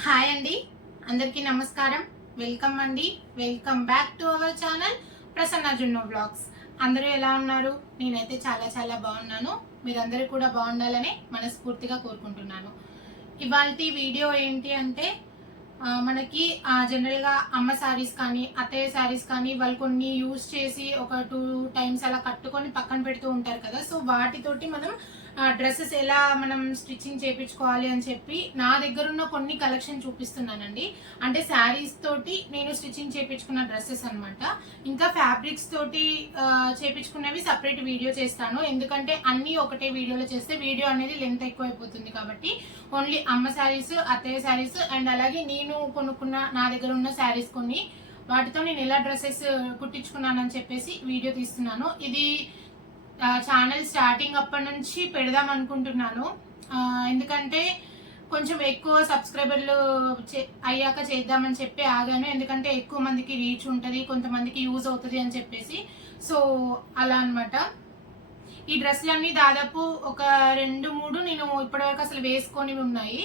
Hi అండి, అందరికీ నమస్కారం. వెల్కమ్ అండి. Welcome back to our channel Prasanna జున్నో వ్లాగ్స్. అందరూ ఎలా ఉన్నారు? నేనైతే చాలా చాలా బాగున్నాను. మీరందరూ కూడా బాగుండాలని మనస్ఫూర్తిగా కోరుకుంటున్నాను. ఇవాల్టి వీడియో ఏంటి అంటే మనకి జనరల్గా అమ్మ శారీస్ కానీ అత్తయ్య శారీస్ కానీ వాళ్ళు కొన్ని యూజ్ చేసి ఒక 2 టైమ్స్ అలా కట్టుకొని పక్కన పెడుతూ ఉంటారు కదా. సో వాటితోటి మనం డ్రెస్సెస్ ఎలా మనం స్టిచ్చింగ్ చేయించుకోవాలి అని చెప్పి నా దగ్గర ఉన్న కొన్ని కలెక్షన్ చూపిస్తున్నానండి. అంటే శారీస్ తోటి నేను స్టిచ్చింగ్ చేయించుకున్న డ్రెస్సెస్ అనమాట. ఇంకా ఫ్యాబ్రిక్స్ తోటి చేయించుకున్నవి సపరేట్ వీడియో చేస్తాను, ఎందుకంటే అన్నీ ఒకటే వీడియోలో చేస్తే వీడియో అనేది లెంత్ ఎక్కువైపోతుంది. కాబట్టి ఓన్లీ అమ్మ శారీస్, అత్తయ్య శారీస్ అండ్ అలాగే నేను కొనుక్కున్న నా దగ్గర ఉన్న శారీస్ కొన్ని వాటితో నేను ఎలా డ్రెస్సెస్ కుట్టించుకున్నానని చెప్పేసి వీడియో తీస్తున్నాను. ఇది ఛానల్ స్టార్టింగ్ అప్పటి నుంచి పెడదాం అనుకుంటున్నాను, ఎందుకంటే కొంచెం ఎక్కువ సబ్స్క్రైబర్లు అయ్యాక చేద్దామని చెప్పి ఆగాను. ఎందుకంటే ఎక్కువ మందికి రీచ్ ఉంటుంది, కొంతమందికి యూజ్ అవుతుంది అని చెప్పేసి. సో అలా అనమాట. ఈ డ్రెస్సులన్నీ దాదాపు ఒక 2-3 నేను ఇప్పటివరకు అసలు వేసుకొని ఉన్నాయి.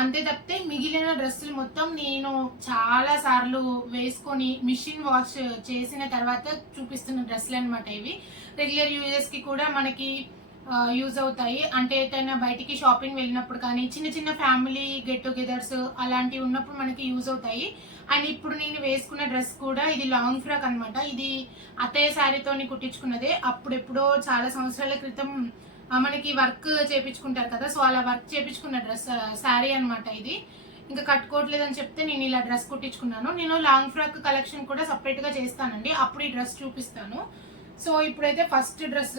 అంతే తప్పితే మిగిలిన డ్రెస్సులు మొత్తం నేను చాలా సార్లు వేసుకొని మిషన్ వాష్ చేసిన తర్వాత చూపిస్తున్న డ్రెస్సులు అనమాట. ఇవి రెగ్యులర్ యూజెస్ కి కూడా మనకి యూజ్ అవుతాయి. అంటే ఏదైనా బయటికి షాపింగ్ వెళ్ళినప్పుడు కానీ చిన్న చిన్న ఫ్యామిలీ గెట్ టుగెదర్స్ అలాంటివి ఉన్నప్పుడు మనకి యూజ్ అవుతాయి. అండ్ ఇప్పుడు నేను వేసుకున్న డ్రెస్ కూడా ఇది లాంగ్ ఫ్రాక్ అనమాట. ఇది అత్తయ్య శారీతోని కుట్టించుకున్నదే. అప్పుడెప్పుడో చాలా సంవత్సరాల క్రితం మనకి వర్క్ చేపించుకుంటారు కదా, సో అలా వర్క్ చేపించుకున్న డ్రెస్ శారీ అనమాట ఇది. ఇంకా కట్టుకోవట్లేదు అని చెప్తే నేను ఇలా డ్రెస్ కుట్టించుకున్నాను. నేను లాంగ్ ఫ్రాక్ కలెక్షన్ కూడా సపరేట్ గా చేస్తానండి, అప్పుడు ఈ డ్రెస్ చూపిస్తాను. సో ఇప్పుడైతే ఫస్ట్ డ్రెస్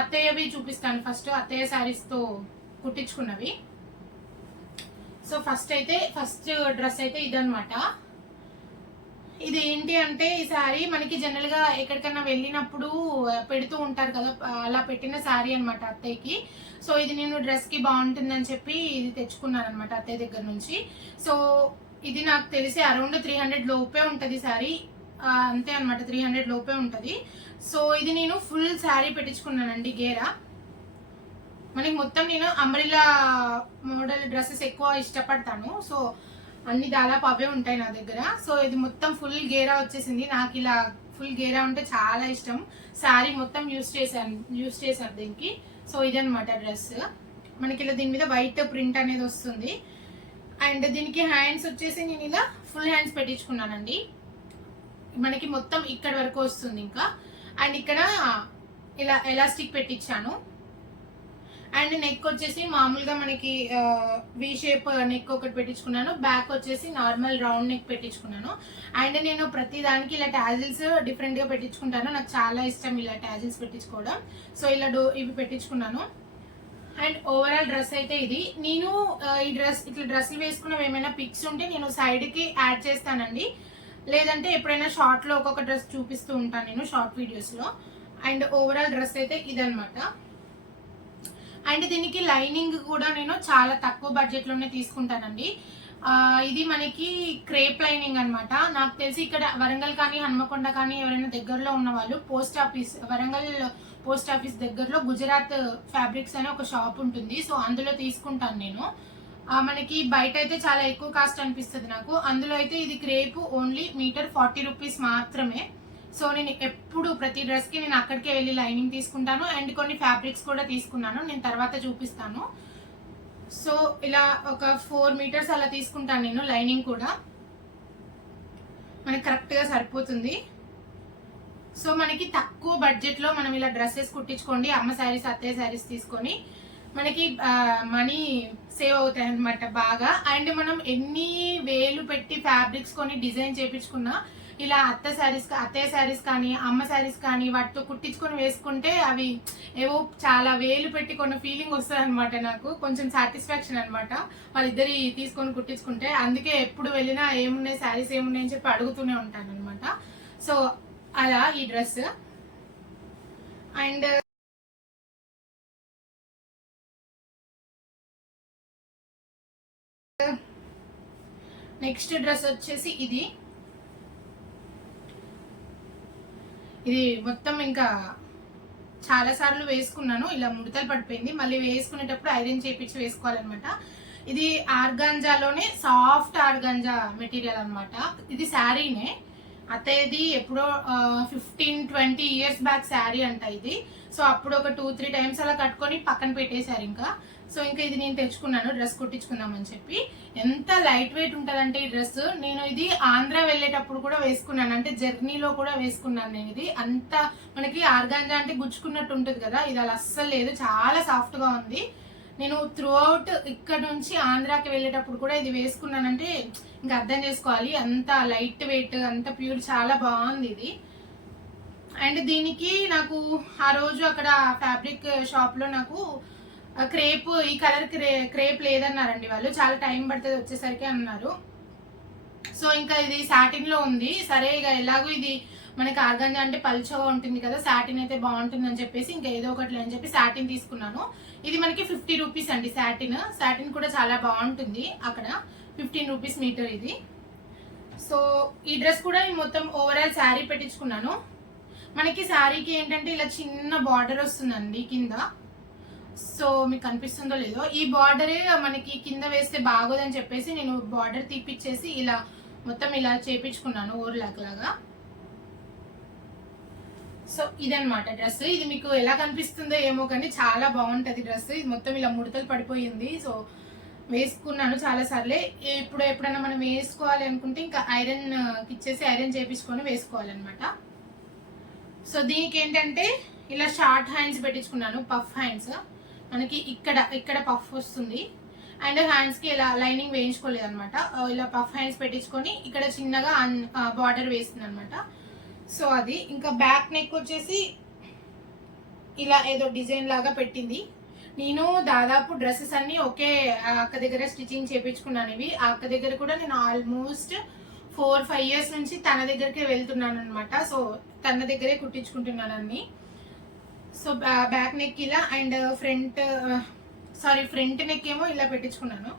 అత్తయ్యవి చూపిస్తాను. ఫస్ట్ అత్తయ్య శారీస్ తో కుట్టించుకున్నవి. సో ఫస్ట్ డ్రెస్ అయితే ఇదనమాట. ఇది ఏంటి అంటే ఈ శారీ మనకి జనరల్ గా ఎక్కడికన్నా వెళ్ళినప్పుడు పెడుతూ ఉంటారు కదా, అలా పెట్టిన శారీ అనమాట అత్తయ్యకి. సో ఇది నేను డ్రెస్ కి బాగుంటుందని చెప్పి ఇది తెచ్చుకున్నాను అనమాట అత్తయ్య దగ్గర నుంచి. సో ఇది నాకు తెలిసి అరౌండ్ 300 లోపే ఉంటది శారీ, అంతే అనమాట, 300 లోపే ఉంటది. సో ఇది నేను ఫుల్ శారీ పెట్టించుకున్నానండి గేరా. మనకి మొత్తం నేను అంబ్రెల్లా మోడల్ డ్రెస్సెస్ ఎక్కువ ఇష్టపడతాను, సో అన్ని దాదాపు అవే ఉంటాయి నా దగ్గర. సో ఇది మొత్తం ఫుల్ గేరా వచ్చేసింది. నాకు ఇలా ఫుల్ గేరా ఉంటే చాలా ఇష్టం. శారీ మొత్తం యూస్ చేశాను దీనికి. సో ఇదనమాట డ్రెస్. మనకి ఇలా దీని మీద వైట్ ప్రింట్ అనేది వస్తుంది. అండ్ దీనికి హ్యాండ్స్ వచ్చేసి నేను ఇలా ఫుల్ హ్యాండ్స్ పెట్టించుకున్నానండి. మనకి మొత్తం ఇక్కడ వరకు వస్తుంది. ఇంకా అండ్ ఇక్కడ ఇలా ఎలాస్టిక్ పెట్టించాను. అండ్ నెక్ వచ్చేసి మామూలుగా మనకి వి షేప్ నెక్ ఒకటి పెట్టించుకున్నాను. బ్యాక్ వచ్చేసి నార్మల్ రౌండ్ నెక్ పెట్టించుకున్నాను. అండ్ నేను ప్రతి దానికి ఇలా టాజిల్స్ డిఫరెంట్ గా పెట్టించుకుంటాను, నాకు చాలా ఇష్టం ఇలా టాజిల్స్ పెట్టించుకోవడం. సో ఇలా ఇవి పెట్టించుకున్నాను. అండ్ ఓవరాల్ డ్రెస్ అయితే ఇది. నేను ఈ డ్రెస్ ఇట్లా డ్రెస్సులు వేసుకున్నవి ఏమైనా పిక్స్ ఉంటే నేను సైడ్ కి యాడ్ చేస్తానండి, లేదంటే ఎప్పుడైనా షార్ట్ లో ఒక్కొక్క డ్రెస్ చూపిస్తూ ఉంటాను నేను షార్ట్ వీడియోస్ లో. అండ్ ఓవరాల్ డ్రెస్ అయితే ఇదనమాట. అండ్ దీనికి లైనింగ్ కూడా నేను చాలా తక్కువ బడ్జెట్ లోనే తీసుకుంటానండి. ఇది మనకి క్రేప్ లైనింగ్ అనమాట. నాకు తెలిసి ఇక్కడ వరంగల్ కానీ హన్మకొండ కానీ ఎవరైనా దగ్గరలో ఉన్న వాళ్ళు వరంగల్ పోస్ట్ ఆఫీస్ దగ్గరలో గుజరాత్ ఫ్యాబ్రిక్స్ అనే ఒక షాప్ ఉంటుంది. సో అందులో తీసుకుంటాను నేను. మనకి బయట అయితే చాలా ఎక్కువ కాస్ట్ అనిపిస్తుంది నాకు, అందులో అయితే ఇది క్రేప్ ఓన్లీ మీటర్ 40 రూపీస్ మాత్రమే. సో నేను ఎప్పుడు ప్రతి డ్రెస్ కి నేను అక్కడికే వెళ్ళి లైనింగ్ తీసుకుంటాను. అండ్ కొన్ని ఫ్యాబ్రిక్స్ కూడా తీసుకున్నాను, నేను తర్వాత చూపిస్తాను. సో ఇలా ఒక 4 మీటర్స్ అలా తీసుకుంటాను నేను. లైనింగ్ కూడా మనకి కరెక్ట్ గా సరిపోతుంది. సో మనకి తక్కువ బడ్జెట్ లో మనం ఇలా డ్రెస్సెస్ కుట్టించుకోండి. అమ్మ శారీస్, అత్తయ్య శారీస్ తీసుకొని మనకి మనీ సేవ్ అవుతాయి అనమాట బాగా. అండ్ మనం ఎన్ని వేలు పెట్టి ఫ్యాబ్రిక్స్ కొని డిజైన్ చేయించుకున్నా ఇలా అత్తయ్య శారీస్ కానీ అమ్మ శారీస్ కానీ వాటితో కుట్టించుకొని వేసుకుంటే అవి ఏవో చాలా వేలు పెట్టి కొన్న ఫీలింగ్ వస్తుంది అనమాట. నాకు కొంచెం సాటిస్ఫాక్షన్ అనమాట వాళ్ళిద్దరి తీసుకొని కుట్టించుకుంటే. అందుకే ఎప్పుడు వెళ్ళినా ఏమున్నాయి శారీస్ ఏమున్నాయి అని చెప్పి అడుగుతూనే ఉంటాను అనమాట. సో అలా ఈ డ్రెస్. అండ్ నెక్స్ట్ డ్రెస్ వచ్చేసి ఇది మొత్తం ఇంకా చాలా సార్లు వేసుకున్నాను. ఇలా ముడతలు పడిపోయింది, మళ్ళీ వేసుకునేటప్పుడు ఐరన్ చేపించి వేసుకోవాలన్నమాట. ఇది ఆర్గాంజాలోనే సాఫ్ట్ ఆర్గాంజా మెటీరియల్ అన్నమాట. ఇది శారీనే, అత్తయ్యది ఎప్పుడో 15-20 ఇయర్స్ బ్యాక్ శారీ అంట ఇది. సో అప్పుడు ఒక 2-3 టైమ్స్ అలా కట్టుకొని పక్కన పెట్టేశారు ఇంకా. సో ఇంకా ఇది నేను తెచ్చుకున్నాను డ్రెస్ కుట్టించుకుందామని చెప్పి. ఎంత లైట్ వెయిట్ ఉంటుందంటే ఈ డ్రెస్, నేను ఇది ఆంధ్ర వెళ్ళేటప్పుడు కూడా వేసుకున్నాను, అంటే జర్నీలో కూడా వేసుకున్నాను నేను ఇది. అంత మనకి ఆర్గాంజా అంటే గుచ్చుకున్నట్టు ఉంటుంది కదా, ఇది అలా అస్సలు లేదు, చాలా సాఫ్ట్గా ఉంది. నేను త్రూ అవుట్ ఇక్కడ నుంచి ఆంధ్రాకి వెళ్ళేటప్పుడు కూడా ఇది వేసుకున్నానంటే ఇంకా అర్థం చేసుకోవాలి, అంత లైట్ వెయిట్, అంత ప్యూర్, చాలా బాగుంది ఇది. అండ్ దీనికి నాకు ఆ రోజు అక్కడ ఫ్యాబ్రిక్ షాప్లో నాకు క్రేప్, ఈ కలర్ క్రేప్ లేదన్నారండి వాళ్ళు, చాలా టైం పడుతుంది వచ్చేసరికి అన్నారు. సో ఇంకా ఇది సాటిన్లో ఉంది. సరే ఇక ఎలాగో ఇది మనకి ఆర్గాంజా అంటే పల్చగా ఉంటుంది కదా, సాటిన్ అయితే బాగుంటుంది అని చెప్పేసి ఇంకా ఏదో ఒకటి అని చెప్పి సాటిన్ తీసుకున్నాను. ఇది మనకి 50 రూపీస్ అండి సాటిన్. సాటిన్ కూడా చాలా బాగుంటుంది అక్కడ, 15 రూపీస్ మీటర్ ఇది. సో ఈ డ్రెస్ కూడా నేను మొత్తం ఓవరాల్ శారీ పెట్టించుకున్నాను. మనకి శారీకి ఏంటంటే ఇలా చిన్న బార్డర్ వస్తుందండి కింద. సో మీకు కనిపిస్తుందో లేదో, ఈ బార్డరే మనకి కింద వేస్తే బాగోదని చెప్పేసి నేను బార్డర్ తీపిచ్చేసి ఇలా మొత్తం ఇలా చేపించుకున్నాను ఓవర్లాక్ లాగా. సో ఇదనమాట డ్రెస్. ఇది మీకు ఎలా కనిపిస్తుందో ఏమో కానీ చాలా బాగుంటుంది డ్రెస్. ఇది మొత్తం ఇలా ముడతలు పడిపోయింది. సో వేసుకున్నాను చాలా సార్లే. ఇప్పుడు ఎప్పుడైనా మనం వేసుకోవాలి అనుకుంటే ఇంకా ఐరన్ ఇచ్చేసి ఐరన్ చేపించుకొని వేసుకోవాలన్నమాట. సో దీనికి ఏంటంటే ఇలా షార్ట్ హ్యాండ్స్ పెట్టించుకున్నాను, పఫ్ హ్యాండ్స్. మనకి ఇక్కడ పఫ్ వస్తుంది, అండ్ హ్యాండ్స్కి ఇలా లైనింగ్ వేయించుకోలేదు అనమాట. ఇలా పఫ్ హ్యాండ్స్ పెట్టించుకొని ఇక్కడ చిన్నగా బార్డర్ వేస్తుంది అనమాట. సో అది ఇంకా బ్యాక్ నెక్ వచ్చేసి ఇలా ఏదో డిజైన్ లాగా పెట్టింది. నేను దాదాపు డ్రెస్సెస్ అన్ని ఒకే అక్క దగ్గర స్టిచ్చింగ్ చేయించుకున్నాను. ఇవి ఆ అక్క దగ్గర కూడా నేను ఆల్మోస్ట్ 4-5 ఇయర్స్ నుంచి తన దగ్గరికి వెళ్తున్నాను అనమాట. సో తన దగ్గరే కుట్టించుకుంటున్నాను అన్ని. సో బ్యాక్ నెక్ ఇలా, అండ్ ఫ్రంట్ నెక్ ఏమో ఇలా పెట్టించుకున్నాను,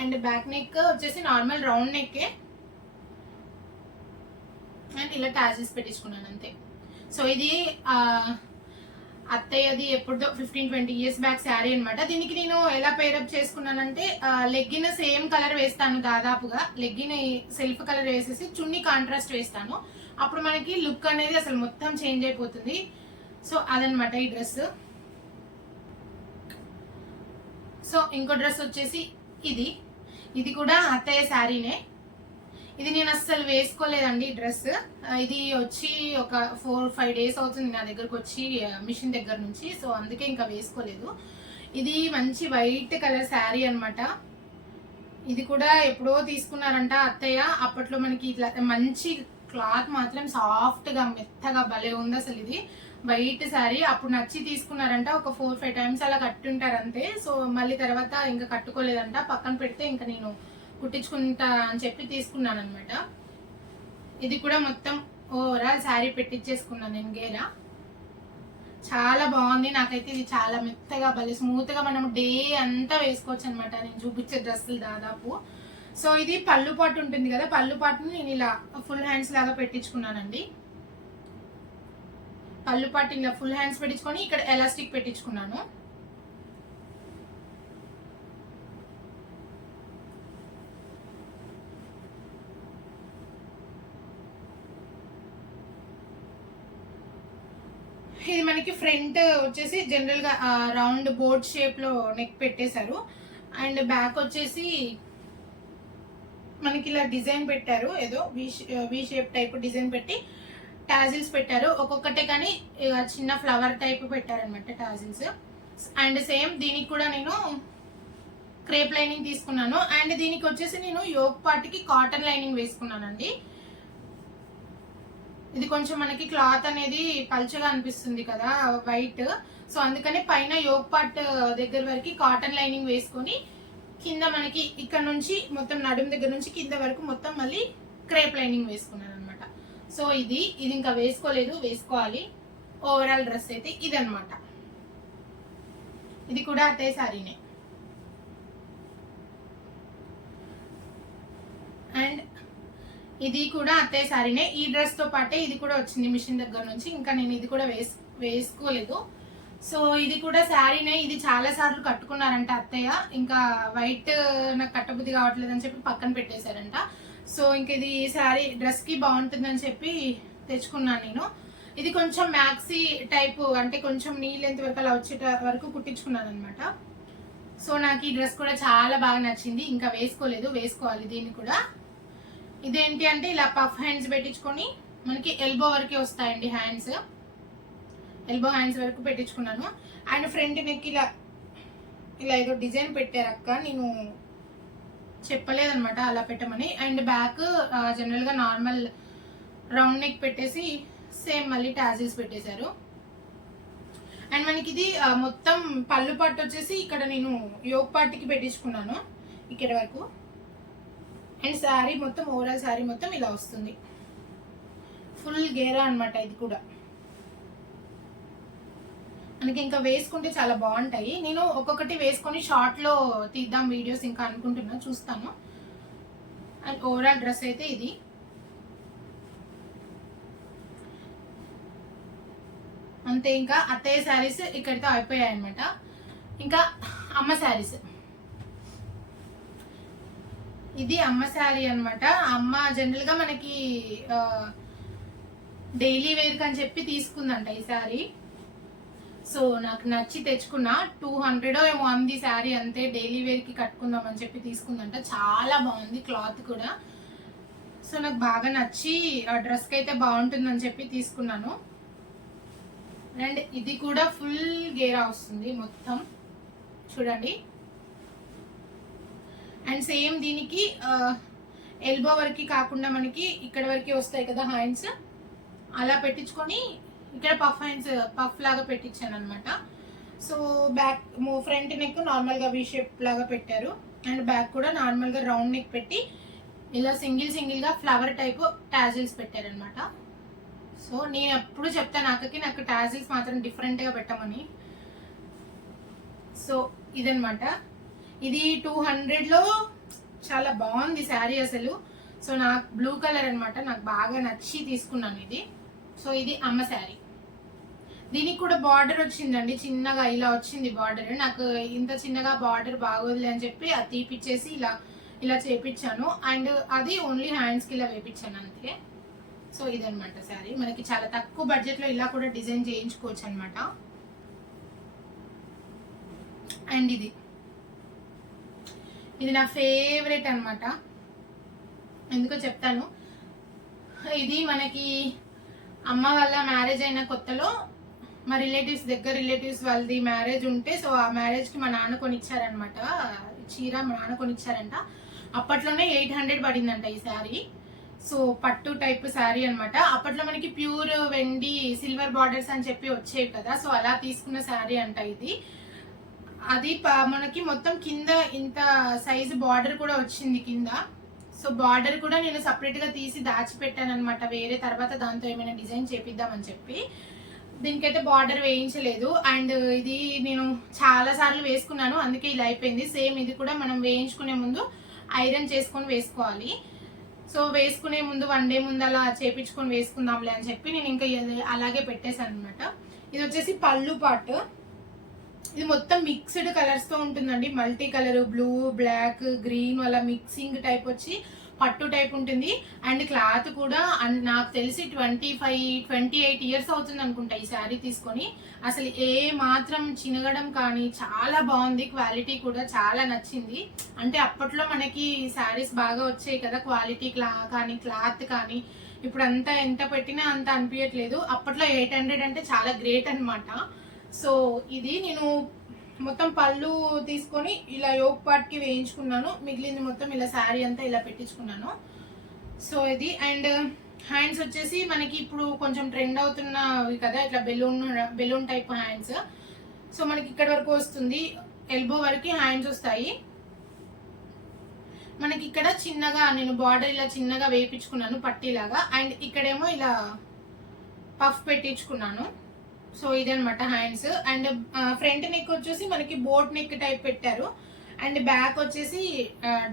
అండ్ బ్యాక్ నెక్ వచ్చేసి నార్మల్ రౌండ్ నెక్కే, అండ్ ఇలా టాజిల్స్ పెట్టించుకున్నాను అంతే. సో ఇది అత్తయ్యది ఎప్పుడో 15-20 ఇయర్స్ బ్యాక్ శారీ అనమాట. దీనికి నేను ఎలా పేరప్ చేసుకున్నానంటే లెగ్గిన్ సేమ్ కలర్ వేస్తాను, దాదాపుగా లెగ్గిన్ సెల్ఫ్ కలర్ వేసేసి చున్నీ కాంట్రాస్ట్ వేస్తాను. అప్పుడు మనకి లుక్ అనేది అసలు మొత్తం చేంజ్ అయిపోతుంది. సో అదనమాట ఈ డ్రెస్. సో ఇంకో డ్రెస్ వచ్చేసి ఇది కూడా అత్తయ్య శారీనే. ఇది నేను అస్సలు వేసుకోలేదండి ఈ డ్రెస్. ఇది వచ్చి ఒక 4-5 డేస్ అవుతుంది నా దగ్గరకు వచ్చి మిషన్ దగ్గర నుంచి. సో అందుకే ఇంకా వేసుకోలేదు. ఇది మంచి వైట్ కలర్ శారీ అనమాట. ఇది కూడా ఎప్పుడో తీసుకున్నారంట అత్తయ్య. అప్పట్లో మనకి ఇట్లా మంచి క్లాత్ మాత్రం సాఫ్ట్గా మెత్తగా భలే ఉంది అసలు. ఇది వైట్ శారీ అప్పుడు నచ్చి తీసుకున్నారంట. ఒక 4-5 టైమ్స్ అలా కట్టుంటారు అంతే. సో మళ్ళీ తర్వాత ఇంకా కట్టుకోలేదంట, పక్కన పెడితే ఇంకా నేను కుట్టించుకుంటా అని చెప్పి తీసుకున్నాను అనమాట. ఇది కూడా మొత్తం ఓవరాల్ శారీ పెట్టించేసుకున్నాను నేను గేరా. చాలా బాగుంది నాకైతే. ఇది చాలా మెత్తగా భలే స్మూత్గా మనం డే అంతా వేసుకోవచ్చు అనమాట, నేను చూపించే డ్రెస్సులు దాదాపు. సో ఇది పళ్ళు పాటు ఉంటుంది కదా, పళ్ళు పాటుని నేను ఇలా ఫుల్ హ్యాండ్స్ లాగా పెట్టించుకున్నానండి. పళ్ళు పాటు ఇలా ఫుల్ హ్యాండ్స్ పెట్టించుకొని ఇక్కడ ఎలాస్టిక్ పెట్టించుకున్నాను. ఇది మనకి ఫ్రంట్ వచ్చేసి జనరల్ గా రౌండ్ బోర్డ్ షేప్ లో నెక్ పెట్టేశారు, అండ్ బ్యాక్ వచ్చేసి మనకి ఇలా డిజైన్ పెట్టారు, ఏదో వి షేప్ టైప్ డిజైన్ పెట్టి టాజిల్స్ పెట్టారు ఒక్కొక్కటే, కానీ చిన్న ఫ్లవర్ టైప్ పెట్టారనమాట టాజిల్స్. అండ్ సేమ్ దీనికి కూడా నేను క్రేప్ లైనింగ్ తీసుకున్నాను, అండ్ దీనికి వచ్చేసి నేను యోక్ పార్ట్కి కాటన్ లైనింగ్ వేసుకున్నానండి. ఇది కొంచెం మనకి క్లాత్ అనేది పల్చగా అనిపిస్తుంది కదా వైట్, సో అందుకని పైన యోక్ పార్ట్ దగ్గర వరకు కాటన్ లైనింగ్ వేసుకొని కింద మనకి ఇక్కడ నుంచి మొత్తం నడుము దగ్గర నుంచి కింద వరకు మొత్తం మళ్ళీ క్రేప్ లైనింగ్ వేసుకున్నాను అనమాట. సో ఇది ఇంకా వేసుకోలేదు, వేసుకోవాలి. ఓవరాల్ డ్రెస్ అయితే ఇదనమాట. ఇది కూడా అదే శారీనే. అండ్ ఇది కూడా అత్తయ్య శారీనే. ఈ డ్రెస్ తో పాటే ఇది కూడా వచ్చింది మిషన్ దగ్గర నుంచి. ఇంకా నేను ఇది కూడా వేసుకోలేదు. సో ఇది కూడా శారీనే, ఇది చాలా సార్లు కట్టుకున్నారంట అత్తయ్య, ఇంకా వైట్ నాకు కట్టబుద్ధి కావట్లేదు అని చెప్పి పక్కన పెట్టేశారంట. సో ఇంక ఇది శారీ డ్రెస్కి బాగుంటుందని చెప్పి తెచ్చుకున్నాను నేను. ఇది కొంచెం మ్యాక్సీ టైపు, అంటే కొంచెం నీ లెంత్ వరకు అలా వచ్చే వరకు కుట్టించుకున్నాను అనమాట. సో నాకు ఈ డ్రెస్ కూడా చాలా బాగా నచ్చింది, ఇంకా వేసుకోలేదు, వేసుకోవాలి దీన్ని కూడా. ఇదేంటి అంటే ఇలా పఫ్ హ్యాండ్స్ పెట్టించుకొని మనకి ఎల్బో వరకే వస్తాయండి హ్యాండ్స్, ఎల్బో హ్యాండ్స్ వరకు పెట్టించుకున్నాను. అండ్ ఫ్రంట్ నెక్ ఇలా ఇలా ఏదో డిజైన్ పెట్టారు అక్క, నేను చెప్పలేదన్నమాట అలా పెట్టమని. అండ్ బ్యాక్ జనరల్గా నార్మల్ రౌండ్ నెక్ పెట్టేసి సేమ్ మళ్ళీ టాజిల్స్ పెట్టేశారు. అండ్ మనకి ఇది మొత్తం పళ్ళు పట్టు వచ్చేసి ఇక్కడ నేను యోగ్ పార్ట్కి పెట్టించుకున్నాను ఇక్కడ వరకు. అండ్ శారీ మొత్తం ఓవరాల్ శారీ మొత్తం ఇలా వస్తుంది, ఫుల్ గేరా అనమాట. ఇది కూడా మనకి ఇంకా వేసుకుంటే చాలా బాగుంటాయి. నేను ఒక్కొక్కటి వేసుకొని షార్ట్లో తీద్దాం వీడియోస్ ఇంకా అనుకుంటున్నా, చూస్తాను. అండ్ ఓవరాల్ డ్రెస్ అయితే ఇది. అంతే, ఇంకా అత్తయ్య శారీస్ ఇక్కడితో అయిపోయాయి అనమాట. ఇంకా అమ్మ శారీస్, ఇది అమ్మ శారీ అనమాట. అమ్మ జనరల్గా మనకి డైలీ వేర్ అని చెప్పి తీసుకుందంట ఈ శారీ. సో నాకు నచ్చి తెచ్చుకున్నా, 200 ఏమో అంది శారీ, అంతే. డైలీ వేర్కి కట్టుకుందాం అని చెప్పి తీసుకుందంట, చాలా బాగుంది క్లాత్ కూడా. సో నాకు బాగా నచ్చి డ్రెస్కి అయితే బాగుంటుందని చెప్పి తీసుకున్నాను. అండ్ ఇది కూడా ఫుల్ గేరా వస్తుంది మొత్తం, చూడండి. అండ్ సేమ్ దీనికి ఎల్బో వరకు కాకుండా మనకి ఇక్కడ వరకు వస్తాయి కదా హ్యాండ్స్, అలా పెట్టించుకొని ఇక్కడ పఫ్ హ్యాండ్స్ పఫ్ లాగా పెట్టించాను అనమాట. సో బ్యాక్ ఫ్రంట్ నెక్ నార్మల్గా వి షేప్ లాగా పెట్టారు. అండ్ బ్యాక్ కూడా నార్మల్గా రౌండ్ నెక్ పెట్టి ఇలా సింగిల్గా ఫ్లవర్ టైప్ టాజిల్స్ పెట్టారనమాట. సో నేను ఎప్పుడు చెప్తాను అక్కకి, నాకు టాజిల్స్ మాత్రం డిఫరెంట్గా పెట్టమని. సో ఇదనమాట, ఇది 200లో చాలా బాగుంది శారీ అసలు. సో నాకు బ్లూ కలర్ అనమాట, నాకు బాగా నచ్చి తీసుకున్నాను ఇది. సో ఇది అమ్మ శారీ. దీనికి కూడా బార్డర్ వచ్చిందండి, చిన్నగా ఇలా వచ్చింది బార్డర్. నాకు ఇంత చిన్నగా బార్డర్ బాగోదులే అని చెప్పి అది తీపిచ్చేసి ఇలా చేపించాను. అండ్ అది ఓన్లీ హ్యాండ్స్కి ఇలా వేపించాను అంతే. సో ఇదనమాట శారీ, మనకి చాలా తక్కువ బడ్జెట్లో ఇలా కూడా డిజైన్ చేయించుకోవచ్చు అనమాట. అండ్ ఇది నా ఫేవరెట్ అనమాట, ఎందుకో చెప్తాను. ఇది మనకి అమ్మ వాళ్ళ మ్యారేజ్ అయిన కొత్తలో మా రిలేటివ్స్ వాళ్ళది మ్యారేజ్ ఉంటే, సో ఆ మ్యారేజ్కి మా నాన్న కొనిచ్చారనమాట చీర, మా నాన్న కొనిచ్చారంట. అప్పట్లోనే 800 పడిందంట ఈ శారీ. సో పట్టు టైప్ శారీ అనమాట. అప్పట్లో మనకి ప్యూర్ వెండి సిల్వర్ బార్డర్స్ అని చెప్పి వచ్చేవి కదా, సో అలా తీసుకున్న శారీ అంట ఇది. అది మనకి మొత్తం కింద ఇంత సైజు బార్డర్ కూడా వచ్చింది కింద. సో బార్డర్ కూడా నేను సపరేట్గా తీసి దాచిపెట్టాను అనమాట వేరే, తర్వాత దాంతో ఏమైనా డిజైన్ చేపిద్దామని చెప్పి. దీనికైతే బార్డర్ వేయించలేదు. అండ్ ఇది నేను చాలా సార్లు వేసుకున్నాను, అందుకే ఇలా అయిపోయింది. సేమ్ ఇది కూడా మనం వేయించుకునే ముందు ఐరన్ చేసుకొని వేసుకోవాలి. సో వేసుకునే ముందు 1 డే ముందు అలా చేపించుకొని వేసుకుందాంలే అని చెప్పి నేను ఇంకా అలాగే పెట్టేశాను అనమాట. ఇది వచ్చేసి పళ్ళు పార్ట్. ఇది మొత్తం మిక్స్డ్ కలర్స్తో ఉంటుందండి, multi colour, blue, black, green అలా మిక్సింగ్ టైప్ వచ్చి పట్టు టైప్ ఉంటుంది. అండ్ క్లాత్ కూడా నాకు తెలిసి 28 ఇయర్స్ అవుతుంది అనుకుంటా ఈ శారీ తీసుకొని. అసలు ఏ మాత్రం చినగడం కానీ చాలా బాగుంది, క్వాలిటీ కూడా చాలా నచ్చింది. అంటే అప్పట్లో మనకి శారీస్ బాగా వచ్చాయి కదా, క్వాలిటీ కానీ క్లాత్ కానీ. ఇప్పుడు అంతా ఎంత పెట్టినా అంత అనిపించట్లేదు. అప్పట్లో 800 అంటే చాలా గ్రేట్ అనమాట. సో ఇది నేను మొత్తం పళ్ళు తీసుకొని ఇలా యోగ్ పార్ట్కి వేయించుకున్నాను, మిగిలింది మొత్తం ఇలా శారీ అంతా ఇలా పెట్టించుకున్నాను. సో ఇది. అండ్ హ్యాండ్స్ వచ్చేసి మనకి ఇప్పుడు కొంచెం ట్రెండ్ అవుతున్నవి కదా, ఇట్లా బెలూన్ టైప్ హ్యాండ్స్. సో మనకి ఇక్కడ వరకు వస్తుంది, ఎల్బో వరకు హ్యాండ్స్ వస్తాయి మనకి. ఇక్కడ చిన్నగా నేను బార్డర్ ఇలా చిన్నగా వేయించుకున్నాను పట్టీలాగా. అండ్ ఇక్కడేమో ఇలా పఫ్ పెట్టించుకున్నాను. సో ఇదనమాట హ్యాండ్స్. అండ్ ఫ్రంట్ నెక్ వచ్చేసి మనకి బోట్ నెక్ టైప్ పెట్టారు. అండ్ బ్యాక్ వచ్చేసి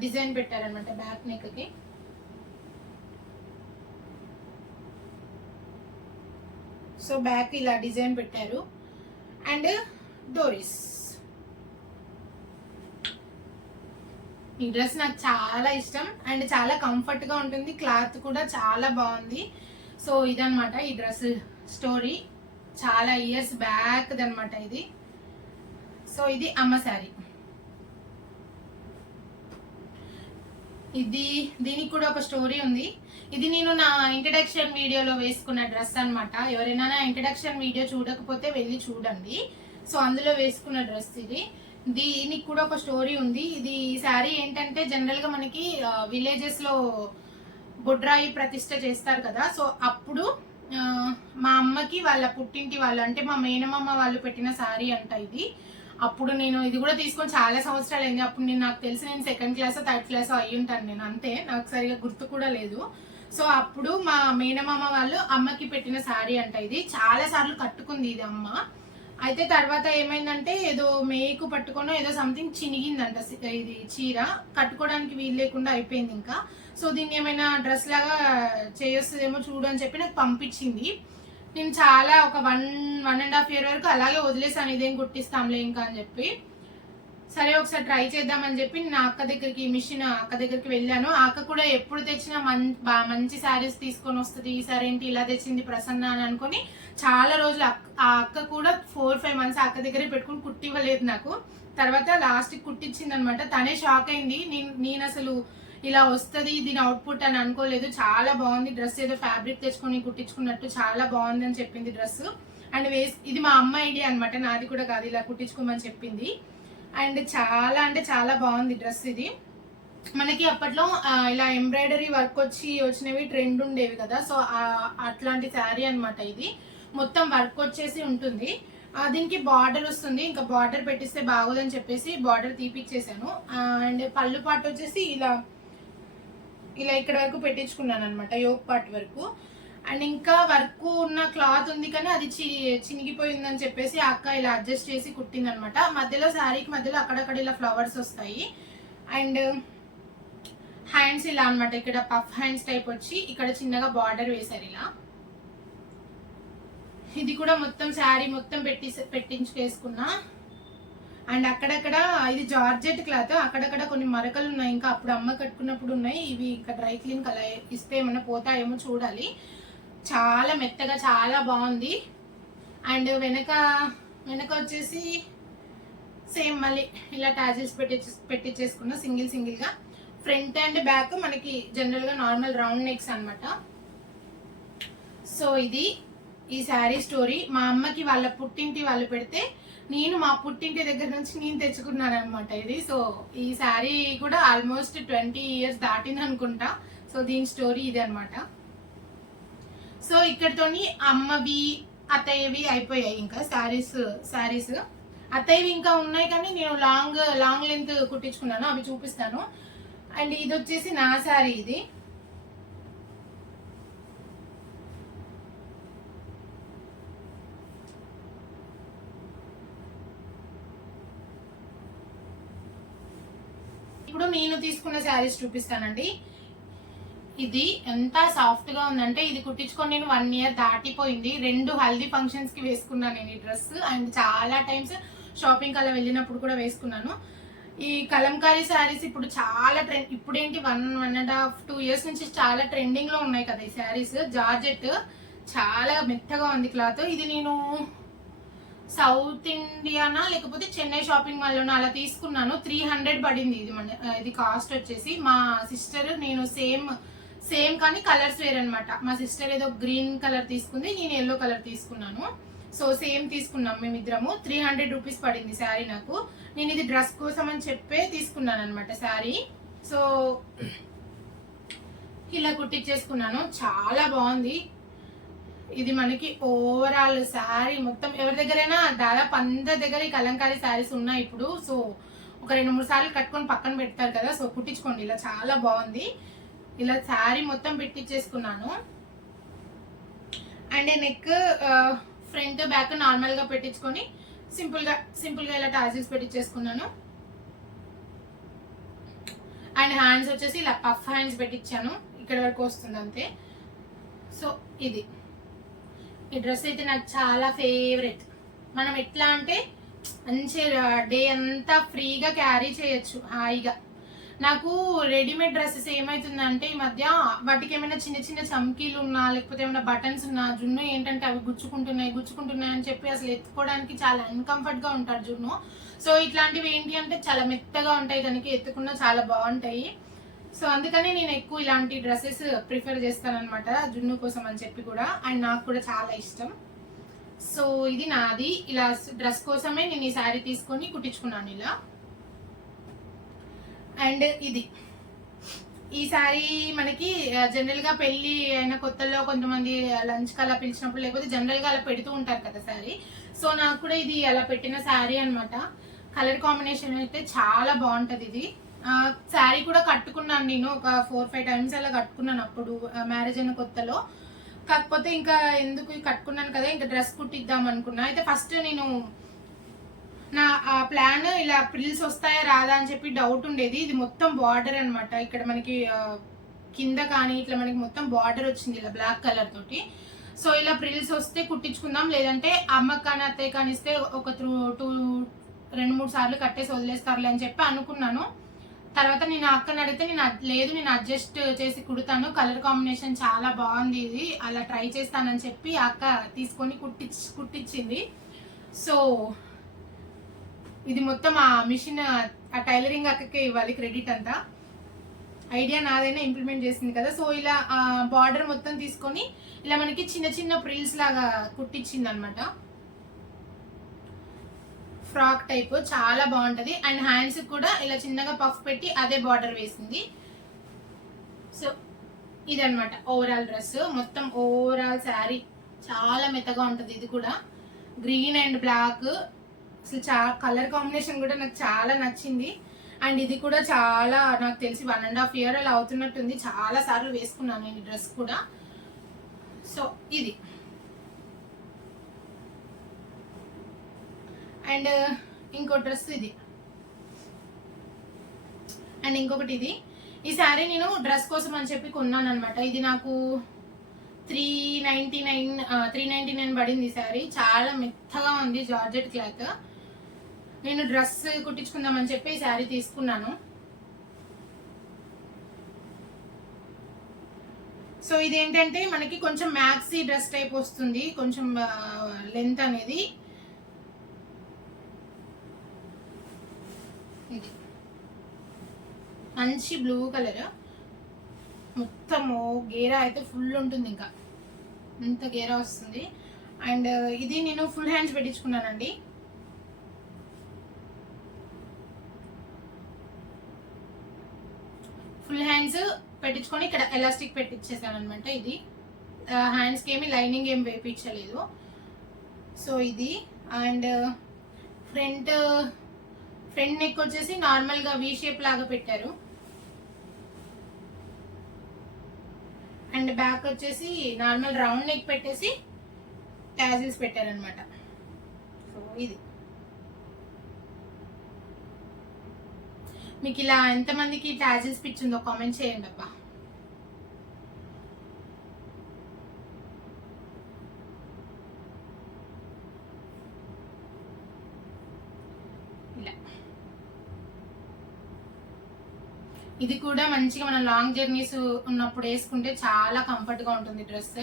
డిజైన్ పెట్టారనమాట బ్యాక్ నెక్కి. సో బ్యాక్ ఇలా డిజైన్ పెట్టారు. అండ్ డోరీస్. ఈ డ్రెస్ నాకు చాలా ఇష్టం అండ్ చాలా కంఫర్ట్గా ఉంటుంది, క్లాత్ కూడా చాలా బాగుంది. సో ఇదనమాట ఈ డ్రెస్ స్టోరీ, చాలా ఇయర్స్ బ్యాక్ అనమాట ఇది. సో ఇది అమ్మ శారీ. దీనికి కూడా ఒక స్టోరీ ఉంది. ఇది నేను నా ఇంట్రడక్షన్ వీడియోలో వేసుకున్న డ్రెస్ అనమాట. ఎవరైనా నా ఇంట్రడక్షన్ వీడియో చూడకపోతే వెళ్ళి చూడండి. సో అందులో వేసుకున్న డ్రెస్ ఇది. దీనికి కూడా ఒక స్టోరీ ఉంది. ఇది శారీ ఏంటంటే జనరల్ గా మనకి విలేజెస్ లో బొడ్రాయి ప్రతిష్ట చేస్తారు కదా. సో అప్పుడు మా అమ్మకి వాళ్ళ పుట్టింటి వాళ్ళు అంటే మా మేనమామ వాళ్ళు పెట్టిన శారీ అంట ఇది. అప్పుడు నేను ఇది కూడా తీసుకొని చాలా సంవత్సరాలు అయింది. అప్పుడు నాకు తెలిసి నేను 2nd క్లాస్ 3rd క్లాస్ అయ్యి ఉంటాను నేను, అంతే, నాకు సరిగా గుర్తు కూడా లేదు. సో అప్పుడు మా మేనమామ వాళ్ళు అమ్మకి పెట్టిన శారీ అంట ఇది. చాలా సార్లు కట్టుకుంది ఇది అమ్మ. అయితే తర్వాత ఏమైందంటే ఏదో మేకు పట్టుకోనో ఏదో సంథింగ్ చినిగిందంట ఇది చీర, కట్టుకోవడానికి వీలు లేకుండా అయిపోయింది ఇంకా. సో దీన్ని ఏమైనా డ్రెస్ లాగా చేయొస్తుందేమో చూడు అని చెప్పి నాకు పంపించింది. నేను చాలా ఒక 1.5 year వరకు అలాగే వదిలేసాను, ఇదేం కుట్టిస్తాంలే ఇంకా అని చెప్పి. సరే ఒకసారి ట్రై చేద్దామని చెప్పి నేను అక్క దగ్గరికి, మిషన్ అక్క దగ్గరికి వెళ్ళాను. అక్క కూడా ఎప్పుడు తెచ్చినా మంచి శారీస్ తీసుకొని వస్తుంది, ఈసారి ఏంటి ఇలా తెచ్చింది ప్రసన్న అని అనుకుని చాలా రోజులు ఆ అక్క కూడా 4-5 months అక్క దగ్గరే పెట్టుకుని కుట్టివ్వలేదు నాకు. తర్వాత లాస్ట్కి కుట్టించింది అనమాట. తనే షాక్ అయింది. నేను అసలు ఇలా వస్తుంది దీని అవుట్పుట్ అని అనుకోలేదు. చాలా బాగుంది డ్రెస్, ఏదో ఫ్యాబ్రిక్ తెచ్చుకొని కుట్టించుకున్నట్టు చాలా బాగుంది అని చెప్పింది డ్రెస్. అండ్ ఇది మా అమ్మ ఐడియా అనమాట, నాది కూడా కాదు, ఇలా కుట్టించుకోమని చెప్పింది. అండ్ చాలా అంటే చాలా బాగుంది డ్రెస్ ఇది. మనకి అప్పట్లో ఇలా ఎంబ్రాయిడరీ వర్క్ వచ్చినవి ట్రెండ్ ఉండేవి కదా. సో అట్లాంటి శారీ అనమాట ఇది. మొత్తం వర్క్ వచ్చేసి ఉంటుంది. దీనికి బార్డర్ వస్తుంది, ఇంకా బార్డర్ పెట్టిస్తే బాగోదని చెప్పేసి బార్డర్ తీపిచ్చేసాను. అండ్ పళ్ళు పాటు వచ్చేసి ఇలా ఇక్కడ వరకు పెట్టించుకున్నాను అనమాట, యోక్ పార్ట్ వరకు. అండ్ ఇంకా వర్క్ ఉన్న క్లాత్ ఉంది కానీ అది చినిగిపోయిందని చెప్పేసి అక్క ఇలా అడ్జస్ట్ చేసి కుట్టింది అనమాట. మధ్యలో శారీకి మధ్యలో అక్కడక్కడ ఇలా ఫ్లవర్స్ వస్తాయి. అండ్ హ్యాండ్స్ ఇలా అనమాట, ఇక్కడ పఫ్ హ్యాండ్స్ టైప్ వచ్చి ఇక్కడ చిన్నగా బార్డర్ వేశారు ఇలా. ఇది కూడా మొత్తం శారీ మొత్తం పెట్టించుకేసుకున్నా. అండ్ అక్కడక్కడ ఇది జార్జెట్ క్లాత్, అక్కడక్కడ కొన్ని మరకలు ఉన్నాయి, ఇంకా అప్పుడు అమ్మ కట్టుకున్నప్పుడు ఉన్నాయి. ఇవి ఇంకా డ్రై క్లీన్ అలా ఇస్తే ఏమన్నా పోతాయేమో చూడాలి. చాలా మెత్తగా చాలా బాగుంది. అండ్ వెనక వచ్చేసి సేమ్ మళ్ళీ ఇలా టాజిల్స్ పెట్టించేసుకున్నా సింగిల్గా. ఫ్రంట్ అండ్ బ్యాక్ మనకి జనరల్గా నార్మల్ రౌండ్ నెక్స్ అనమాట. సో ఇది ఈ శారీ స్టోరీ. మా అమ్మకి వాళ్ళ పుట్టింటి వాళ్ళు పెడితే నేను మా పుట్టింటి దగ్గర నుంచి నేను తెచ్చుకున్నాను అనమాట ఇది. సో ఈ శారీ కూడా ఆల్మోస్ట్ 20 years దాటింది అనుకుంటా. సో దీని స్టోరీ ఇది అనమాట. సో ఇక్కడతోని అమ్మవి అత్తయ్యవి అయిపోయాయి. ఇంకా శారీస్ అత్తయ్యవి ఇంకా ఉన్నాయి కానీ నేను లాంగ్ లెంత్ కుట్టించుకున్నాను, అవి చూపిస్తాను. అండ్ ఇది వచ్చేసి నా శారీ. ఇది ఇప్పుడు నేను తీసుకున్న శారీస్ చూపిస్తానండి. ఇది ఎంత సాఫ్ట్ గా ఉందంటే ఇది కుట్టించుకొని నేను 1 year దాటిపోయింది. 2 హల్దీ ఫంక్షన్స్ కి వేసుకున్నాను నేను ఈ డ్రెస్. అండ్ చాలా టైమ్స్ షాపింగ్ అలా వెళ్ళినప్పుడు కూడా వేసుకున్నాను. ఈ కలంకారీ శారీస్ ఇప్పుడు చాలా ట్రెండ్, ఇప్పుడేంటి 1.5-2 years నుంచి చాలా ట్రెండింగ్ లో ఉన్నాయి కదా ఈ శారీస్. జార్జెట్ చాలా మెత్తగా ఉంది క్లాత్. ఇది నేను సౌత్ ఇండియానా లేకపోతే చెన్నై షాపింగ్ మాల్లోనా అలా తీసుకున్నాను. 300 పడింది ఇది కాస్ట్ వచ్చేసి. మా సిస్టర్ నేను సేమ్ కానీ కలర్స్ వేర్ అనమాట. మా సిస్టర్ ఏదో గ్రీన్ కలర్ తీసుకుంది, నేను ఎల్లో కలర్ తీసుకున్నాను. సో సేమ్ తీసుకున్నాం మేమిద్దరము. 300 rupees పడింది శారీ నాకు. నేను ఇది డ్రెస్ కోసం అని చెప్పే తీసుకున్నాను అనమాట శారీ. సో ఇలా కుట్టించేసుకున్నాను, చాలా బాగుంది. ఇది మనకి ఓవరాల్ శారీ మొత్తం ఎవరి దగ్గరైనా దాదాపు అందరి దగ్గర ఈ కలంకారీ శారీస్ ఉన్నాయి ఇప్పుడు. సో ఒక 2-3 సార్లు కట్టుకొని పక్కన పెడతారు కదా. సో కుట్టించుకోండి, ఇలా చాలా బాగుంది. ఇలా శారీ మొత్తం పెట్టించేసుకున్నాను. And neck front back normal గా పెట్టించుకొని సింపుల్ గా ఇలా టాజిల్స్ పెట్టించేసుకున్నాను. అండ్ హ్యాండ్స్ వచ్చేసి ఇలా పఫ్ హ్యాండ్స్ పెట్టించాను, ఇక్కడ వరకు వస్తుంది అంతే. సో ఇది ఈ డ్రెస్ అయితే నాకు చాలా ఫేవరెట్. మనం ఎట్లా అంటే మంచి డే అంతా ఫ్రీగా క్యారీ చేయొచ్చు హాయిగా. నాకు రెడీమేడ్ డ్రెస్సెస్ ఏమవుతుందంటే ఈ మధ్య వాటికి ఏమైనా చిన్న చిన్న చమ్కీలు ఉన్నా లేకపోతే ఏమైనా బటన్స్ ఉన్నా జున్ను ఏంటంటే అవి గుచ్చుకుంటున్నాయి అని చెప్పి అసలు ఎత్తుకోవడానికి చాలా అన్కంఫర్ట్గా ఉంటారు జున్ను. సో ఇట్లాంటివి ఏంటి అంటే చాలా మెత్తగా ఉంటాయి, దానికి ఎత్తుకున్నా చాలా బాగుంటాయి. సో అందుకని నేను ఎక్కువ ఇలాంటి డ్రెస్సెస్ ప్రిఫర్ చేస్తాను అనమాట జున్ను కోసం అని చెప్పి కూడా. అండ్ నాకు కూడా చాలా ఇష్టం. సో ఇది నాది, ఇలా డ్రెస్ కోసమే నేను ఈ శారీ తీసుకొని కుట్టించుకున్నాను ఇలా. అండ్ ఈ శారీ మనకి జనరల్గా పెళ్ళి అయిన కొత్తల్లో కొంతమంది లంచ్ అలా పిలిచినప్పుడు లేకపోతే జనరల్గా అలా పెడుతూ ఉంటారు కదా శారీ. సో నాకు కూడా ఇది అలా పెట్టిన శారీ అనమాట. కలర్ కాంబినేషన్ అయితే చాలా బాగుంటుంది. ఇది శారీ కూడా కట్టుకున్నాను నేను ఒక 4-5 టైమ్స్ అలా కట్టుకున్నాను అప్పుడు మ్యారేజ్ అయిన కొత్తలో. కాకపోతే ఇంకా ఎందుకు కట్టుకున్నాను కదా, ఇంకా డ్రెస్ కుట్టిద్దాం అనుకున్నా. అయితే ఫస్ట్ నేను నా ప్లాన్ ఇలా ప్రిల్స్ వస్తాయా రాదా అని చెప్పి డౌట్ ఉండేది. ఇది మొత్తం బార్డర్ అనమాట, ఇక్కడ మనకి కింద కానీ ఇట్లా మనకి మొత్తం బార్డర్ వచ్చింది ఇలా బ్లాక్ కలర్ తోటి. సో ఇలా ప్రిల్స్ వస్తే కుట్టించుకుందాం, లేదంటే అమ్మకి కానీ అత్తయ్య కానీ ఇస్తే ఒక 2-3 సార్లు కట్టేసి వదిలేస్తారులే అని చెప్పి అనుకున్నాను. తర్వాత నేను అక్కని అడిగితే నేను అడ్జస్ట్ చేసి కుడతాను, కలర్ కాంబినేషన్ చాలా బాగుంది, ఇది అలా ట్రై చేస్తానని చెప్పి అక్క తీసుకొని కుట్టించింది. సో ఇది మొత్తం ఆ మిషన్ ఆ టైలరింగ్ అక్కకే ఇవ్వాలి క్రెడిట్ అంతా. ఐడియా నాదైనా ఇంప్లిమెంట్ చేసింది కదా. సో ఇలా బార్డర్ మొత్తం తీసుకొని ఇలా మనకి చిన్న చిన్న ప్రిల్స్ లాగా కుట్టించింది అనమాట. ఫ్రాక్ టైప్ చాలా బాగుంటది. అండ్ హ్యాండ్స్ కూడా ఇలా చిన్నగా పఫ్ పెట్టి అదే బార్డర్ వేసింది. సో ఇదనమాట ఓవరాల్ డ్రెస్. మొత్తం ఓవరాల్ శారీ చాలా మెత్తగా ఉంటది. ఇది కూడా గ్రీన్ అండ్ బ్లాక్, అసలు కలర్ కాంబినేషన్ కూడా నాకు చాలా నచ్చింది. అండ్ ఇది కూడా చాలా నాకు తెలిసి 1.5 year అలా అవుతున్నట్టుంది, చాలా సార్లు వేసుకున్నాను నేను ఈ డ్రెస్ కూడా. సో ఇది అండ్ ఇంకో డ్రెస్ ఇది. అండ్ ఇంకొకటి ఇది. ఈ శారీ నేను డ్రెస్ కోసం అని చెప్పి కొన్నాను అనమాట. ఇది నాకు 399 పడింది ఈ శారీ. చాలా మెత్తగా ఉంది, జార్జెట్ క్లాత్. నేను డ్రెస్ కుట్టించుకుందామని చెప్పి ఈ శారీ తీసుకున్నాను. సో ఇదేంటంటే మనకి కొంచెం మ్యాక్సీ డ్రెస్ టైప్ వస్తుంది, కొంచెం లెంత్ అనేది. ఇది మంచి బ్లూ కలర్, మొత్తము గేరా అయితే ఫుల్ ఉంటుంది, ఇంకా ఇంత గేరా వస్తుంది. అండ్ ఇది నేను ఫుల్ హ్యాండ్స్ పెట్టించుకున్నానండి. ఫుల్ హ్యాండ్స్ పెట్టించుకొని ఇక్కడ ఎలాస్టిక్ పెట్టించేసాను అనమాట. ఇది హ్యాండ్స్కి ఏమి లైనింగ్ ఏమి వేయించలేదు. సో ఇది అండ్ ఫ్రంట్ నెక్ వచ్చేసి నార్మల్గా వీ షేప్ లాగా పెట్టారు. అండ్ బ్యాక్ వచ్చేసి నార్మల్ రౌండ్ నెక్ పెట్టేసి ట్యాజిల్స్ పెట్టారనమాట. సో ఇది మీకు ఇలా ఎంతమందికి ట్యాజిల్స్ పిచ్చిందో కామెంట్ చేయండి అబ్బా. ఇలా ఇది కూడా మంచిగా మనం లాంగ్ జర్నీస్ ఉన్నప్పుడు వేసుకుంటే చాలా కంఫర్ట్ గా ఉంటుంది డ్రెస్.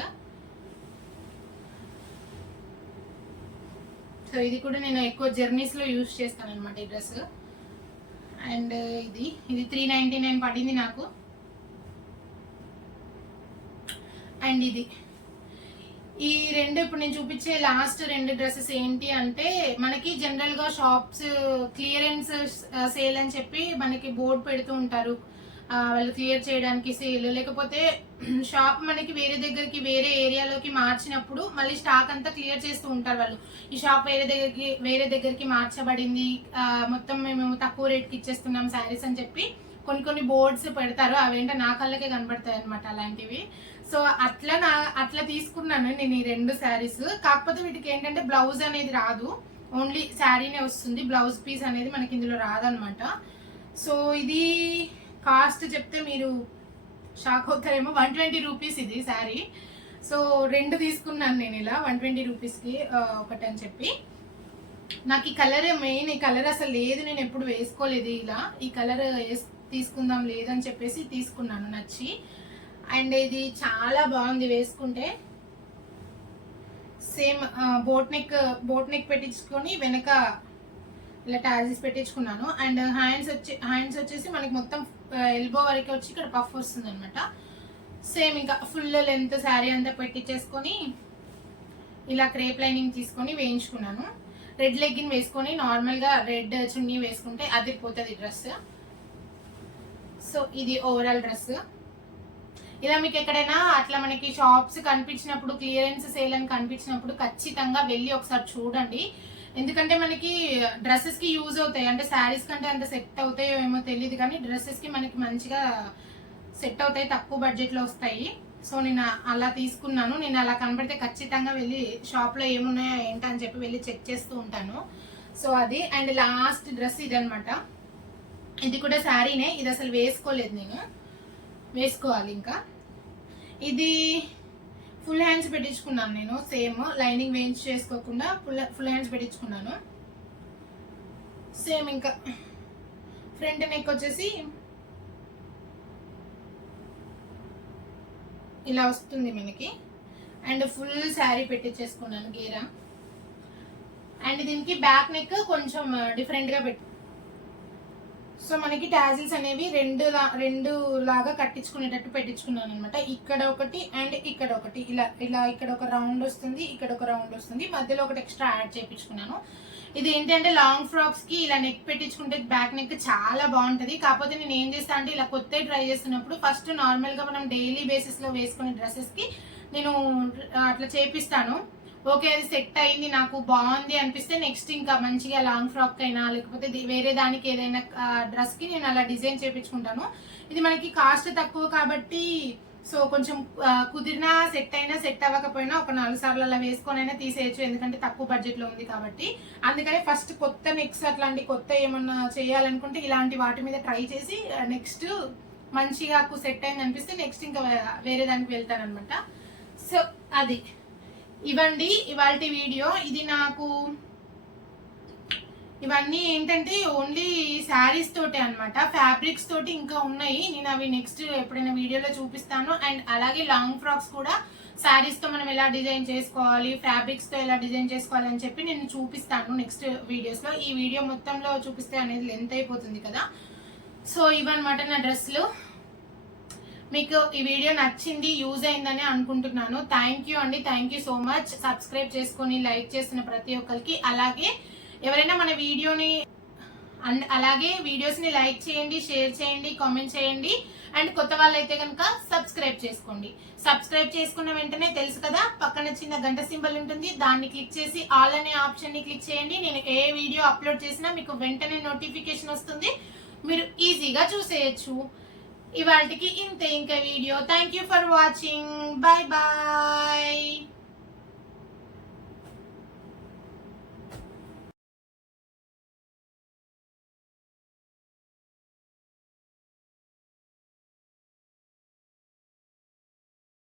సో ఇది కూడా నేను ఎక్కువ జర్నీస్ లో యూజ్ చేస్తాను అనమాట ఈ డ్రెస్. అండ్ ఇది 399 పడింది నాకు. అండ్ ఈ రెండు ఇప్పుడు నేను చూపించే లాస్ట్ 2 డ్రెస్సెస్ ఏంటి అంటే, మనకి జనరల్ గా షాప్స్ క్లియరెన్స్ సేల్ అని చెప్పి మనకి బోర్డు పెడుతూ ఉంటారు, వాళ్ళు క్లియర్ చేయడానికి సేల్. లేకపోతే షాప్ మనకి వేరే ఏరియాలోకి మార్చినప్పుడు మళ్ళీ స్టాక్ అంతా క్లియర్ చేస్తూ ఉంటారు వాళ్ళు. ఈ షాప్ వేరే దగ్గరికి మార్చబడింది, మొత్తం మేము తక్కువ రేట్కి ఇచ్చేస్తున్నాం శారీస్ అని చెప్పి కొన్ని బోర్డ్స్ పెడతారు. అవేంటో నా కళ్ళకే కనబడతాయి అనమాట అలాంటివి. సో అట్లా తీసుకున్నాను నేను ఈ 2 శారీస్. కాకపోతే వీటికి ఏంటంటే బ్లౌజ్ అనేది రాదు, ఓన్లీ శారీనే వస్తుంది, బ్లౌజ్ పీస్ అనేది మనకి ఇందులో రాదనమాట. సో ఇది కాస్ట్ చెప్తే మీరు షాక్ అవుతారేమో, 120 రూపీస్ ఇది శారీ. సో 2 తీసుకున్నాను నేను ఇలా 120 రూపీస్కి ఒకటి అని చెప్పి. నాకు ఈ కలర్ మెయిన్, ఈ కలర్ అసలు లేదు, నేను ఎప్పుడు వేసుకోలేదు ఇలా. ఈ కలర్ తీసుకుందాం లేదని చెప్పేసి తీసుకున్నాను నచ్చి. అండ్ ఇది చాలా బాగుంది వేసుకుంటే. సేమ్ బోట్ నెక్ పెట్టించుకొని వెనక ఇలా టాజిస్ పెట్టించుకున్నాను. అండ్ హ్యాండ్స్ వచ్చేసి మనకి మొత్తం ఎల్బో వరకు వచ్చి ఇక్కడ పఫ్ వస్తుంది అనమాట. సేమ్ ఇంకా ఫుల్ లెంత్ శారీ అంతా పెట్టించేసుకొని ఇలా క్రేప్ లైనింగ్ తీసుకొని వేయించుకున్నాను. రెడ్ లెగ్గిన్ వేసుకొని నార్మల్గా రెడ్ చున్నీ వేసుకుంటే అదిరిపోతుంది డ్రెస్. సో ఇది ఓవరాల్ డ్రెస్. ఇలా మీకు ఎక్కడైనా అట్లా మనకి షాప్స్ కనిపించినప్పుడు, క్లియరెన్స్ సేల్ అని కనిపించినప్పుడు ఖచ్చితంగా వెళ్ళి ఒకసారి చూడండి. ఎందుకంటే మనకి డ్రెస్సెస్ కి యూజ్ అవుతాయి. అంటే శారీస్ కంటే అంత సెట్ అవుతాయో ఏమో తెలియదు, కానీ డ్రెస్సెస్ కి మనకి మంచిగా సెట్ అవుతాయి, తక్కువ బడ్జెట్ లో వస్తాయి. సో నేను అలా తీసుకున్నాను. నేను అలా కనబడితే ఖచ్చితంగా వెళ్ళి షాప్ లో ఏమున్నాయో ఏంటని చెప్పి వెళ్ళి చెక్ చేస్తూ ఉంటాను. సో అది. అండ్ లాస్ట్ డ్రెస్ ఇది అనమాట. ఇది కూడా శారీనే, ఇది అసలు వేసుకోలేదు నేను, వేసుకోవాలి ఇంకా. ఇది ఫుల్ హ్యాండ్స్ పెట్టించుకున్నాను నేను. సేమ్ లైనింగ్ వేయించి చేసుకోకుండా ఫుల్ హ్యాండ్స్ పెట్టించుకున్నాను. సేమ్ ఇంకా ఫ్రంట్ నెక్ వచ్చేసి ఇలా వస్తుంది మనకి. And full sari పెట్టించేసుకున్నాను Gera. And దీనికి బ్యాక్ నెక్ కొంచెం డిఫరెంట్ గా పెట్టి, సో మనకి టాజిల్స్ అనేవి రెండు లాగా కట్టించుకునేటట్టు పెట్టించుకున్నాను అనమాట. ఇక్కడ ఒకటి అండ్ ఇక్కడ ఒకటి, ఇలా ఇక్కడ ఒక రౌండ్ వస్తుంది, ఇక్కడ ఒక రౌండ్ వస్తుంది, మధ్యలో ఒకటి ఎక్స్ట్రా యాడ్ చేయించుకున్నాను. ఇది ఏంటంటే లాంగ్ ఫ్రాక్స్ కి ఇలా నెక్ పెట్టించుకుంటే బ్యాక్ నెక్ చాలా బాగుంటది. కాకపోతే నేను ఏం చేస్తాను అంటే ఇలా కొత్త ట్రై చేస్తున్నప్పుడు ఫస్ట్ నార్మల్ గా మనం డైలీ బేసిస్ లో వేసుకునే డ్రెస్సెస్ కి నేను అట్లా చేపిస్తాను. ఓకే అది సెట్ అయింది, నాకు బాగుంది అనిపిస్తే నెక్స్ట్ ఇంకా మంచిగా లాంగ్ ఫ్రాక్ అయినా లేకపోతే వేరే దానికి ఏదైనా డ్రెస్ కి నేను అలా డిజైన్ చేయించుకుంటాను. ఇది మనకి కాస్ట్ తక్కువ కాబట్టి సో కొంచెం కుదిరినా సెట్ అయినా సెట్ అవ్వకపోయినా ఒక 4 సార్లు అలా వేసుకొని అయినా తీసేయచ్చు, ఎందుకంటే తక్కువ బడ్జెట్ లో ఉంది కాబట్టి. అందుకని ఫస్ట్ కొత్త నెక్స్ట్ అట్లాంటి కొత్త ఏమన్నా చేయాలనుకుంటే ఇలాంటి వాటి మీద ట్రై చేసి నెక్స్ట్ మంచిగా సెట్ అయింది అనిపిస్తే నెక్స్ట్ ఇంకా వేరే దానికి వెళ్తాను అనమాట. సో అది ఇవ్వండి ఇవాల్టి వీడియో. ఇది నాకు ఇవన్నీ ఏంటంటే ఓన్లీ శారీస్ తోటే అనమాట, ఫ్యాబ్రిక్స్ తోటి ఇంకా ఉన్నాయి. నేను అవి నెక్స్ట్ ఎప్పుడైనా వీడియోలో చూపిస్తాను. అండ్ అలాగే లాంగ్ ఫ్రాక్స్ కూడా శారీస్ తో మనం ఎలా డిజైన్ చేసుకోవాలి, ఫ్యాబ్రిక్స్ తో ఎలా డిజైన్ చేసుకోవాలి అని చెప్పి నేను చూపిస్తాను నెక్స్ట్ వీడియోస్ లో. ఈ వీడియో మొత్తంలో చూపిస్తే అనేది లెంత్ అయిపోతుంది కదా. సో ఇవన్నమాట నా డ్రెస్సులు. మీకు ఈ వీడియో నచ్చింది, యూజ్ అయిందని అనుకుంటున్నాను. థ్యాంక్ యూ అండి, thank you so much. Subscribe చేసుకొని లైక్ చేస్తున్న ప్రతి ఒక్కరికి, అలాగే ఎవరైనా మన వీడియోని అలాగే వీడియోస్ని లైక్ చేయండి, షేర్ చేయండి, కామెంట్ చేయండి. అండ్ కొత్త వాళ్ళైతే కనుక సబ్స్క్రైబ్ చేసుకోండి. సబ్స్క్రైబ్ చేసుకున్న వెంటనే తెలుసు కదా పక్కన చిన్న గంట సింబల్ ఉంటుంది, దాన్ని క్లిక్ చేసి ఆల్ అనే ఆప్షన్ ని క్లిక్ చేయండి. నేను ఏ వీడియో అప్లోడ్ చేసినా మీకు వెంటనే నోటిఫికేషన్ వస్తుంది, మీరు ఈజీగా చూసేయచ్చు. ఇవాళకి ఇంతే ఇంకా video. Thank you for watching. Bye bye.